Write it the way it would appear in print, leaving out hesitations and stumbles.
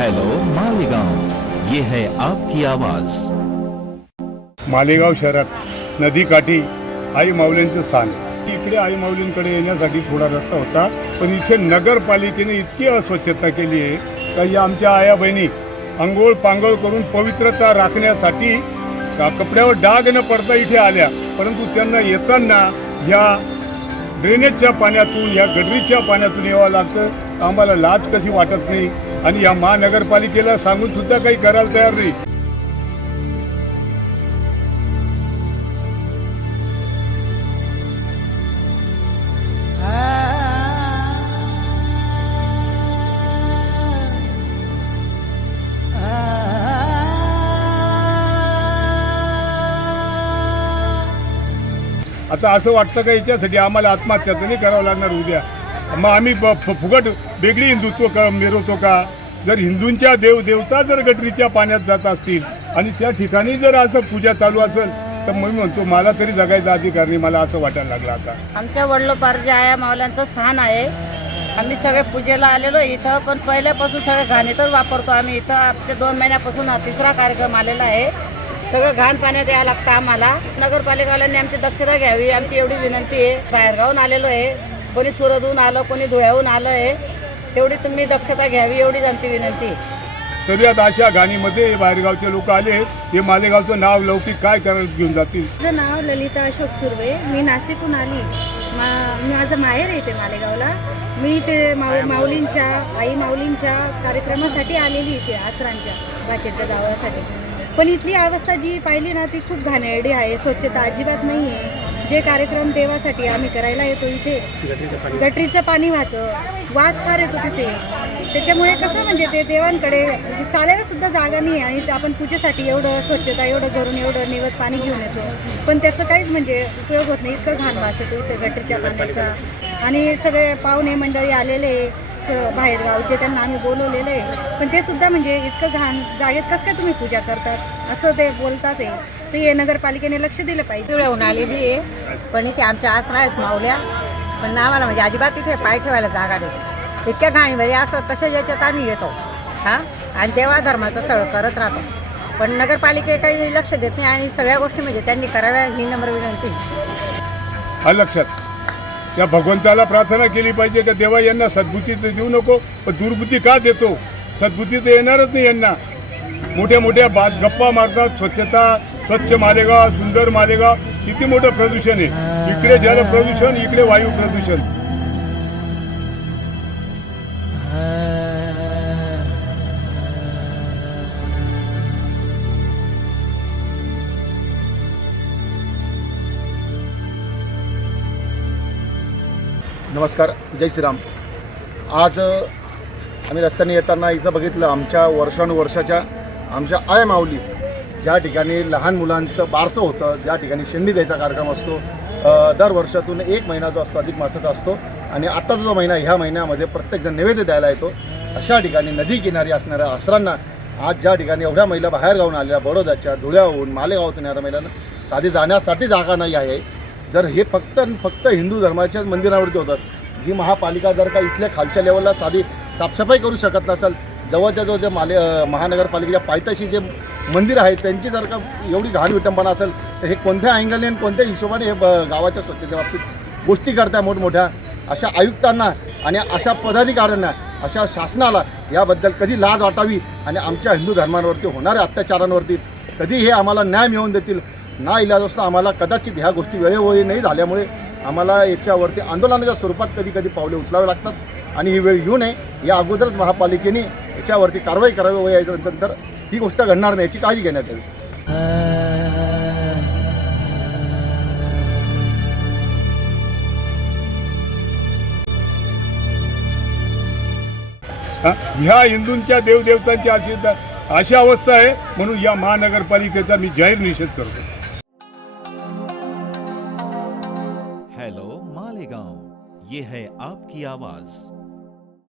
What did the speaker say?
Hello Malegaon, ये है आपकी आवाज। मालेगाव शहरात नदीकाठी आई माऊलींचं स्थान आहे. इकडे आई माऊलींकडे येण्यासाठी थोडा रस्ता होता, पण इथे नगरपालिकेने इतकी अस्वच्छता केली आहे का या आमच्या आया बहिणी अंघोळ पांघोळ करून पवित्रता राखण्यासाठी कपड्यावर डाग न पडता इथे आल्या, परंतु त्यांना येताना ह्या ड्रेनेजच्या पाण्यातून या गटरीच्या पाण्यातून यावं लागतं. आम्हाला लाज कशी वाटत नाही आणि या महानगरपालिकेला सांगून सुद्धा काही करायला तयार नाही. आता असं वाटतं का याच्यासाठी आम्हाला आत्महत्या तर नाही करावं लागणार उद्या. मग आम्ही फुकट वेगळी हिंदुत्व मिरवतो का? जर हिंदूंच्या देवता जर गटरीच्या पाण्यात जात असतील आणि त्या ठिकाणी जर असं पूजा चालू असेल तर मी म्हणतो मला तरी जगायचा अधिकार नाही. मला असं वाटायला लागलं आता. आमच्या वडलोपारच्या आया माऊल्यांचं स्थान आहे. आम्ही सगळे पूजेला आलेलो इथं, पण पहिल्यापासून सगळं घाणीतच वापरतो आम्ही इथं. आमच्या 2 महिन्यापासून हा 3रा कार्यक्रम आलेला आहे. सगळं घाण पाण्यात यावं लागतं आम्हाला. नगरपालिकावाल्यांनी आमची दक्षता घ्यावी, आमची एवढी विनंती आहे. बाहेरगावून आलेलो आहे, कोणी सुरतहून आलं, कोणी धुळ्याहून आलं आहे. तेवढी तुम्ही दक्षता घ्यावी एवढीच आमची विनंती आहे. तरी आता अशा घाणीमध्ये बाहेरगावचे लोक आले, हे मालेगावचं नाव लौकिक काय करत घेऊन जातील. माझं नाव ललिता अशोक सुर्वे. मी नाशिकहून आली. माझं माहेर आहे इथे मालेगावला. मी इथे माऊलींच्या आई माऊलींच्या कार्यक्रमासाठी आलेली इथे आसरांच्या बाचेच्या गावासाठी. पण इथली अवस्था जी पाहिली ना ती खूप घाणेरडी आहे. स्वच्छता अजिबात नाही आहे. जे कार्यक्रम देवासाठी आम्ही करायला येतो इथे गटरीचं पाणी वाहतं, वास फार येतो तिथे. त्याच्यामुळे कसं म्हणजे ते देवांकडे चालायला सुद्धा जागा नाही. आणि आपण पूजेसाठी एवढं स्वच्छता एवढं करून एवढं निवत पाणी घेऊन येतो, पण त्याचं काहीच म्हणजे उपयोग होत नाही. इतकं घाण वास येतो इथे गटरीच्या पाण्याचा. आणि सगळे पाहुणे मंडळी आलेले बाहेरगावचे, त्यांना आम्ही बोलवलेलं आहे, पण ते सुद्धा म्हणजे इतकं घाण जागेत कसं काय तुम्ही पूजा करतात असं ते बोलतात. ते हे नगरपालिकेने लक्ष दिलं पाहिजे. धुळ्याहून आलेली आहे, पण इथे आमच्या आसरा आहेत माऊल्या, पण आम्हाला म्हणजे अजिबात इथे पाय ठेवायला जागा नाही. इतक्या घाणीमध्ये असं तशा याच्यात आम्ही येतो आणि देवा धर्माचं सगळं करत राहतो. पण नगरपालिके काही लक्ष देत नाही आणि सगळ्या गोष्टी म्हणजे त्यांनी कराव्या ही नम्र विनंती. हा लक्षात त्या भगवंताला प्रार्थना केली पाहिजे का देवा यांना सद्बुद्धी तर देऊ नको, पण दुर्बुद्धी का देतो? सद्बुद्धी तर येणारच नाही यांना. मोठ्या मोठ्या गप्पा मारतात. स्वच्छ मालेगाव, सुंदर मालेगाव. किती मोठं प्रदूषण आहे. इकडे जल प्रदूषण, इकडे वायू प्रदूषण. नमस्कार, जय श्रीराम. आज आम्ही रस्त्याने येताना इथं बघितलं आमच्या वर्षानुवर्षाच्या आमच्या आय माऊली, ज्या ठिकाणी लहान मुलांचं बारसं होतं, ज्या ठिकाणी शेंडी द्यायचा कार्यक्रम असतो. दर वर्षातून 1 महिना जो असतो अधिक मासाचा असतो आणि आत्ताचा जो महिना ह्या महिन्यामध्ये प्रत्येकजण नैवेद्य द्यायला येतो. अशा ठिकाणी नदी किनारी असणाऱ्या आसरांना आज ज्या ठिकाणी एवढ्या महिला बाहेर गावून आलेल्या, बडोद्याच्या, धुळ्याहून, मालेगावातून येणाऱ्या महिलांना साधी जाण्यासाठी जागा नाही आहे. जर हे फक्त हिंदू धर्माच्याच मंदिरावरती होतं, जी महापालिका जर का इथल्या खालच्या लेवलला साधी साफसफाई करू शकत नसेल, जवळच्या जवळ जे महानगरपालिकेच्या पायथ्याशी जे मंदिर आहेत त्यांची जर का एवढी घाण विटंबना असेल तर हे कोणत्या अँगलने आणि कोणत्या हिशोबाने हे गावाच्या स्वच्छतेच्या बाबतीत गोष्टी करताय मोठमोठ्या अशा आयुक्तांना आणि अशा पदाधिकाऱ्यांना, अशा शासनाला याबद्दल कधी लाज वाटावी आणि आमच्या हिंदू धर्मांवरती होणाऱ्या अत्याचारांवरती कधी हे आम्हाला न्याय मिळवून देतील. ना इलाज असता आम्हाला कदाचित ह्या गोष्टी वेळोवेळी नाही झाल्यामुळे आम्हाला याच्यावरती आंदोलनाच्या स्वरूपात कधी पावले उचलावे लागतात आणि ही वेळ येऊ नये या अगोदरच महापालिकेने याच्यावरती कारवाई करावी व याच्यानंतर ही गोष्ट घडणार नाही याची काळजी घेण्यात यावी. ह्या हिंदूंच्या देवदेवतांची अशी अवस्था आहे, म्हणून या महानगरपालिकेचा मी जाहीर निषेध करतो. हेलो मालेगांव, ये है आपकी आवाज।